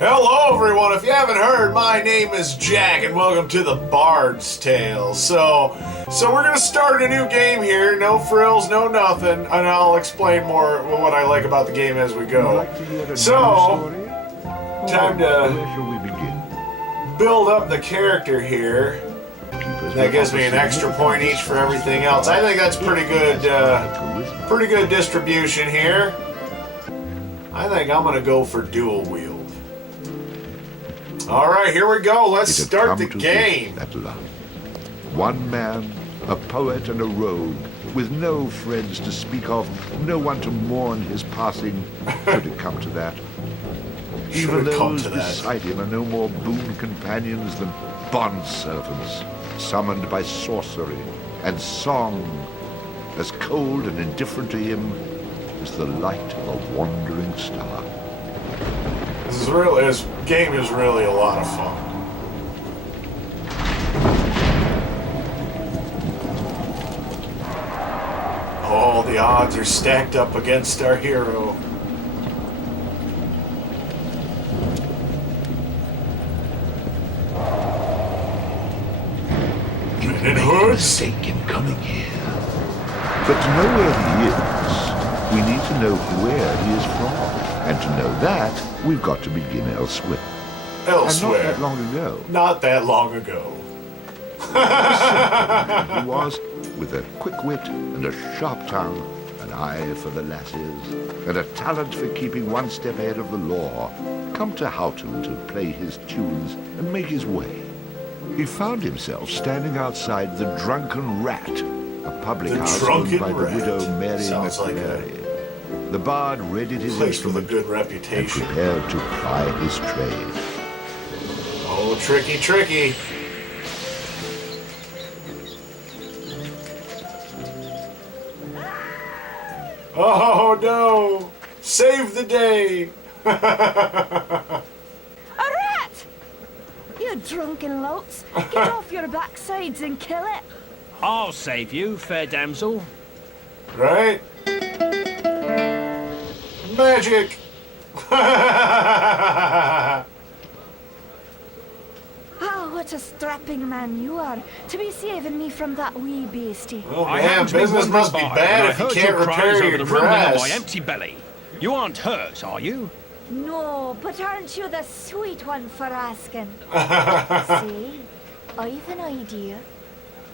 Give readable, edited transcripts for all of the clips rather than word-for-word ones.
Hello everyone, if you haven't heard, my name is Jack and welcome to the Bards Tale. So we're gonna start a new game here, no frills, no nothing, and I'll explain more what I like about the game as we go. So, time to build up the character here. That gives me an extra point each for everything else. I think that's pretty good distribution here. I think I'm gonna go for dual wield. Alright, here we go. Let's start the game. At last. One man, a poet and a rogue, with no friends to speak of, no one to mourn his passing, should it come to that. Even those beside him are no more boon companions than bond-servants, summoned by sorcery and song, as cold and indifferent to him as the light of a wandering star. This game is really a lot of fun. Oh, the odds are stacked up against our hero. You made a mistake in coming here. But to know where he is, we need to know where he is from. And to know that, we've got to begin elsewhere. Elsewhere. And not that long ago. Not that long ago. He was, with a quick wit and a sharp tongue, an eye for the lasses, and a talent for keeping one step ahead of the law, come to Houghton to play his tunes and make his way. He found himself standing outside the Drunken Rat, a public house owned by the widow Mary McCreary. The bard readied his instrument with a good reputation and prepared to ply his trade. Oh, tricky, tricky. Oh, no. Save the day. A rat! You drunken louts. Get off your backsides and kill it. I'll save you, fair damsel. Right? Magic! Oh, what a strapping man you are, to be saving me from that wee beastie. Oh man, business must be bad if you can't repair your dress. My empty belly. You aren't hurt, are you? No, but aren't you the sweet one for asking? See, I've an idea.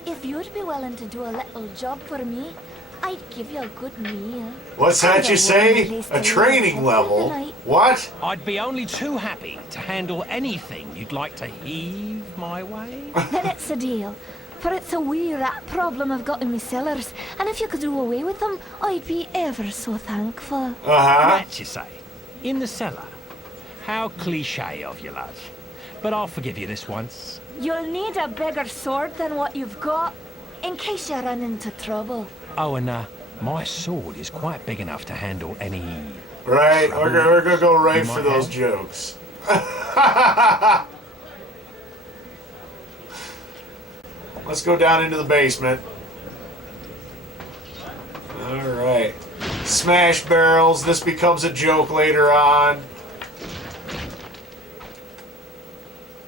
If you'd be willing to do a little job for me, I'd give you a good meal. What's that you say? A training level? What? I'd be only too happy to handle anything you'd like to heave my way. Then it's a deal. For it's a wee rat problem I've got in my cellars, and if you could do away with them, I'd be ever so thankful. Rats, you say? In the cellar? How cliché of you, lad. But I'll forgive you this once. You'll need a bigger sword than what you've got, in case you run into trouble. Oh, and my sword is quite big enough to handle any... Right, we're gonna go right for those jokes. Let's go down into the basement. Alright. Smash barrels, this becomes a joke later on.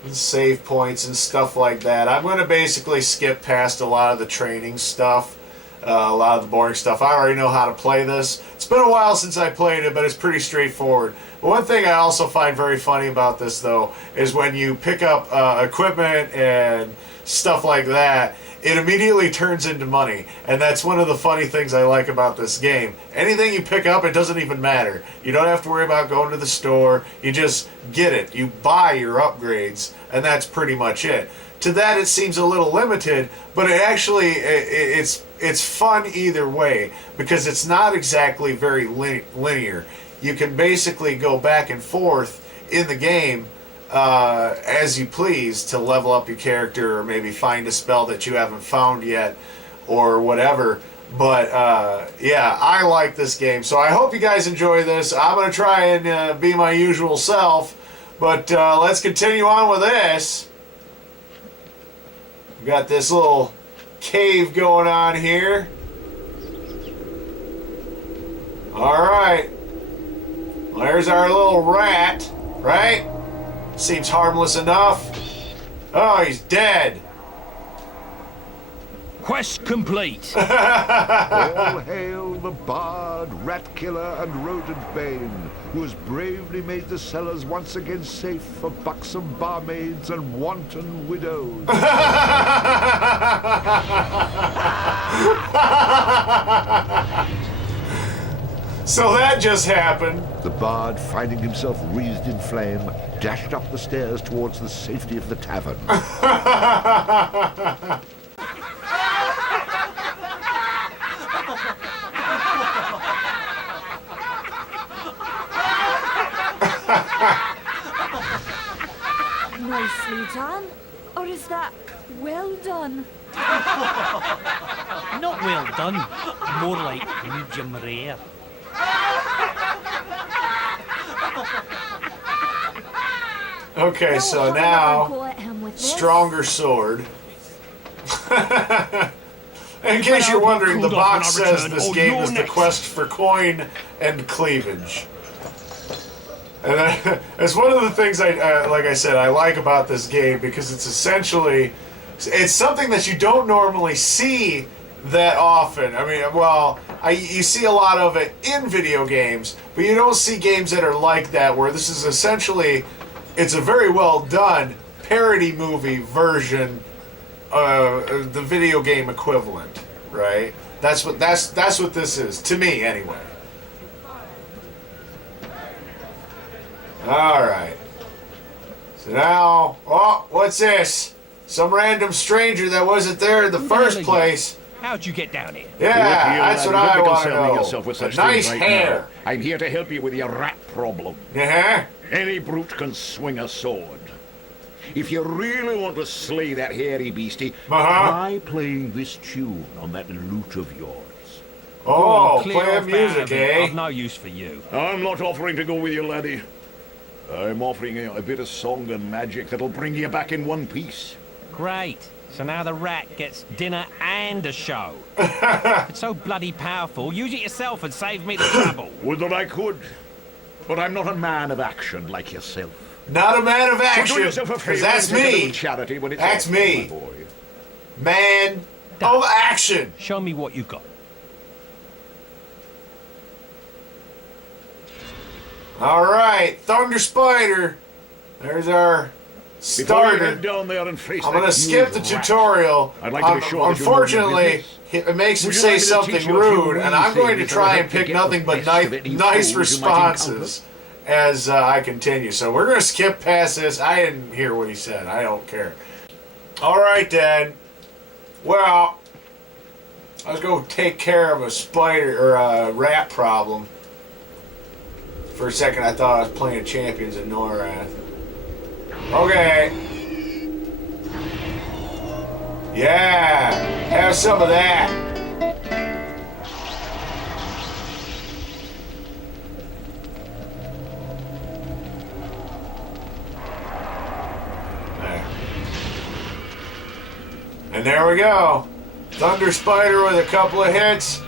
Save points and stuff like that. I'm gonna basically skip past a lot of the training stuff. A lot of the boring stuff. I already know how to play this. It's been a while since I played it, but it's pretty straightforward. But one thing I also find very funny about this, though, is when you pick up equipment and stuff like that, it immediately turns into money. And that's one of the funny things I like about this game. Anything you pick up, it doesn't even matter. You don't have to worry about going to the store. You just get it. You buy your upgrades, and that's pretty much it. To that, it seems a little limited, but it actually, it's fun either way, because it's not exactly very linear. You can basically go back and forth in the game as you please to level up your character, or maybe find a spell that you haven't found yet, or whatever. But yeah, I like this game, so I hope you guys enjoy this. I'm going to try and be my usual self, but let's continue on with this. We got this little cave going on here. Alright. Well, there's our little rat, right? Seems harmless enough. Oh, he's dead. Quest complete. All hail the bard, rat killer, and rodent bane, who has bravely made the cellars once again safe for buxom barmaids and wanton widows. So that just happened. The bard, finding himself wreathed in flame, dashed up the stairs towards the safety of the tavern. Nicely done. Or is that well done? Not well done. More like medium rare. Okay, so I'll have now, another go at him with this. stronger sword. In case you're wondering, the box says this game is the quest for coin and cleavage. And it's one of the things like I said, I like about this game, because it's essentially, it's something that you don't normally see that often. I mean, well, you see a lot of it in video games, but you don't see games that are like that, where this is essentially, it's a very well done parody movie version, the video game equivalent, right? That's what this is, to me anyway. Alright. So now, oh, what's this? Some random stranger that wasn't there in the first place. How'd you get down here? Yeah, that's what I want to know. Yourself with such Nice things right hair. now. I'm here to help you with your rat problem. Uh-huh. Any brute can swing a sword. If you really want to slay that hairy beastie, try playing this tune on that lute of yours. Oh, Clear play off music, out of it. eh? I've no use for you. I'm not offering to go with you, laddie. I'm offering you a bit of song and magic that'll bring you back in one piece. Great. So now the rat gets dinner and a show. It's so bloody powerful. Use it yourself and save me the trouble. Would that I could, but I'm not a man of action like yourself. Not a man of So do action, yourself a because favor that's and take a me. little charity when it's That's over, me. my boy. Man of action. Show me what you got. Alright, Thunder Spider. There's our Before you starter. head down there and face I'm that gonna skip huge the rat, tutorial. I'd like to be sure that you know your Unfortunately, business. it makes him Would you say like me to something teach you a few rude, and wee I'm going to things try that'll and help you pick get nothing the but best of any nice fools you might responses as I continue. So we're gonna skip past this. I didn't hear what he said. I don't care. Alright, Dad. Well, I was going to take care of a spider or a rat problem. For a second, I thought I was playing Champions in Norath. Okay. Yeah, have some of that. There. And there we go. Thunder Spider with a couple of hits.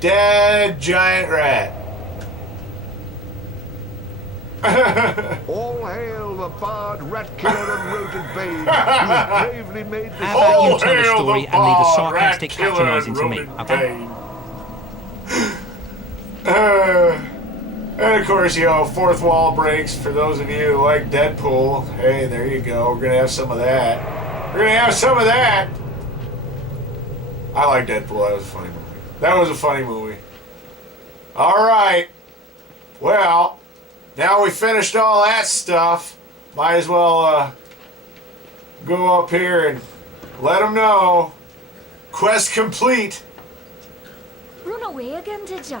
Dead giant rat. All hail the bard, rat killer, and rodent bane, who has bravely made the How about you Oh, tell the hail story the and leave the bard, sarcastic rat killer, patronising to me, rodent okay? bane. And of course, you know, fourth wall breaks for those of you who like Deadpool. Hey, there you go. We're gonna have some of that. We're gonna have some of that. I like Deadpool. That was a funny movie. That was a funny movie. All right. Well, now we finished all that stuff. Might as well go up here and let them know. Quest complete. Run away again, did ya?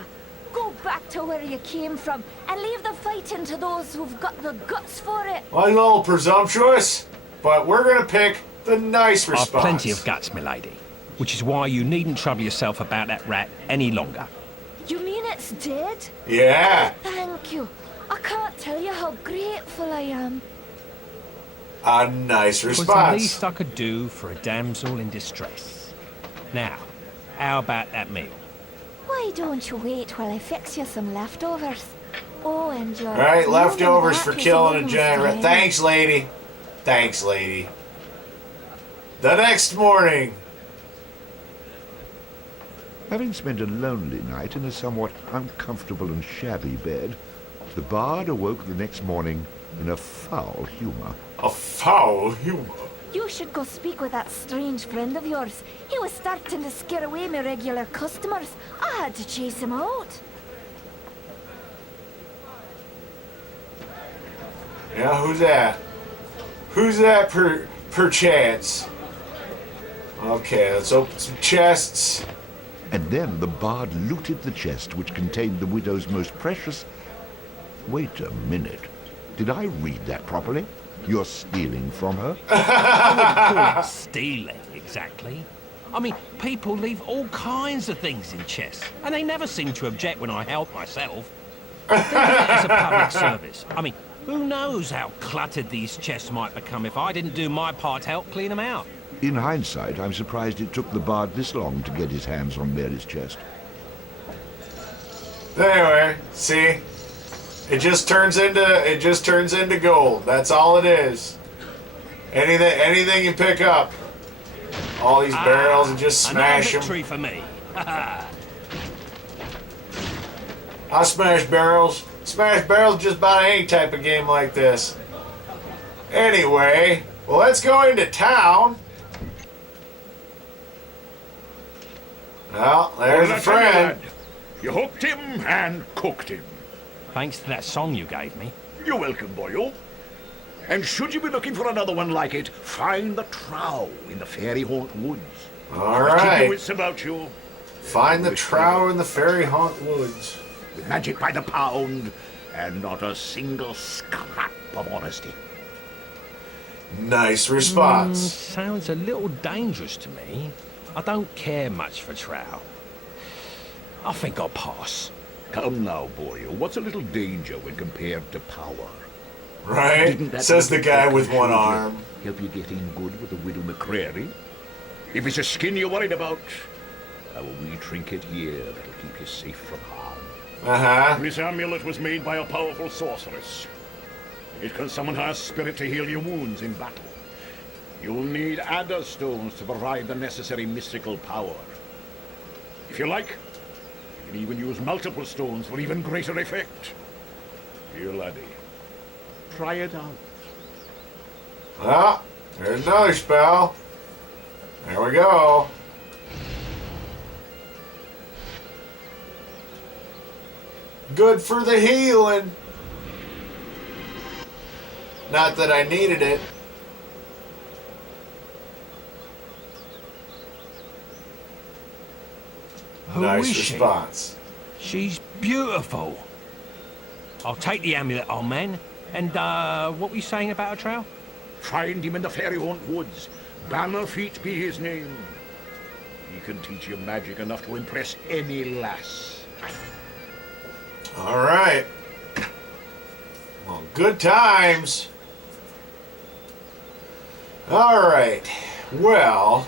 Go back to where you came from and leave the fighting to those who've got the guts for it. Well, a little presumptuous, but we're gonna pick the nice I've response. plenty of guts, milady. Which is why you needn't trouble yourself about that rat any longer. You mean it's dead? Yeah, Thank you. I can't tell you how grateful I am. a nice It was the response. least I could do for a damsel in distress. Now, how about that meal? Why don't you wait while I fix you some leftovers? Oh, and your... Alright, leftovers for That is killing a almost giant rat. ready. Thanks, lady. Thanks, lady. The next morning. Having spent a lonely night in a somewhat uncomfortable and shabby bed, the bard awoke the next morning in a foul humor. A foul humor. You should go speak with that strange friend of yours. He was starting to scare away my regular customers. I had to chase him out. Yeah, who's that? Who's that perchance? Okay, let's open some chests. And then the bard looted the chest which contained the widow's most precious... Wait a minute. Did I read that properly? You're stealing from her? I wouldn't call it stealing, exactly. I mean, people leave all kinds of things in chests, and they never seem to object when I help myself. Think of it as a public service. I mean, who knows how cluttered these chests might become if I didn't do my part to help clean them out. In hindsight, I'm surprised it took the bard this long to get his hands on Mary's chest. Anyway, see? It just turns into gold. That's all it is. Anything you pick up. All these barrels and just smash them. Victory for me. I smash barrels. Smash barrels just about any type of game like this. Anyway, well, let's go into town. Well, there's a friend. You hooked him and cooked him. Thanks to that song you gave me. You're welcome, boyo. And should you be looking for another one like it, find the trow in the fairy haunt woods. All Keep your right. wits about you. Find the trow in the fairy haunt woods. With magic by the pound, and not a single scrap of honesty. Nice response. Sounds a little dangerous to me. I don't care much for trow. I think I'll pass. Come now, boyo. What's a little danger when compared to power? Right? Didn't that Says the little guy fucking with one shoulder arm. help you get in good with the widow McCrary? If it's a skin you're worried about, I will wee trinket here that'll keep you safe from harm. Uh-huh. This amulet was made by a powerful sorceress. It can summon her spirit to heal your wounds in battle. You'll need adder stones to provide the necessary mystical power. If you like, you can even use multiple stones for even greater effect. Here, laddie. Try it out. Ah, there's another spell. There we go. Good for the healing. Not that I needed it. Who Nice is she? response. She's beautiful. I'll take the amulet, old man. And, what were you saying about a trow? Find him in the fairy haunt woods. Bannerfeet be his name. He can teach you magic enough to impress any lass. All right. Well, good times. All right. Well,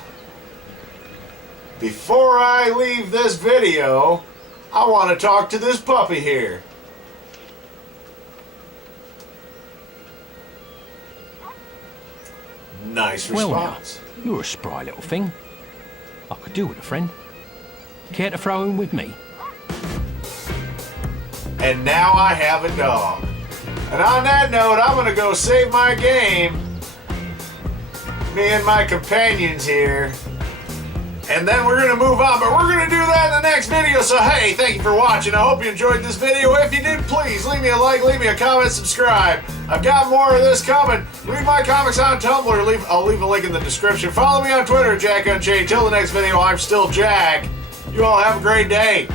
before I leave this video, I want to talk to this puppy here. Nice Well now, response. you're a spry little thing. I could do with a friend. Care to throw in with me? And now I have a dog. And on that note, I'm going to go save my game. Me and my companions here. And then we're going to move on, but we're going to do that in the next video. So hey, thank you for watching. I hope you enjoyed this video. If you did, please leave me a like, leave me a comment, subscribe. I've got more of this coming. Read my comics on Tumblr. I'll leave a link in the description. Follow me on Twitter, Jack Unchained. Till the next video, I'm still Jack. You all have a great day.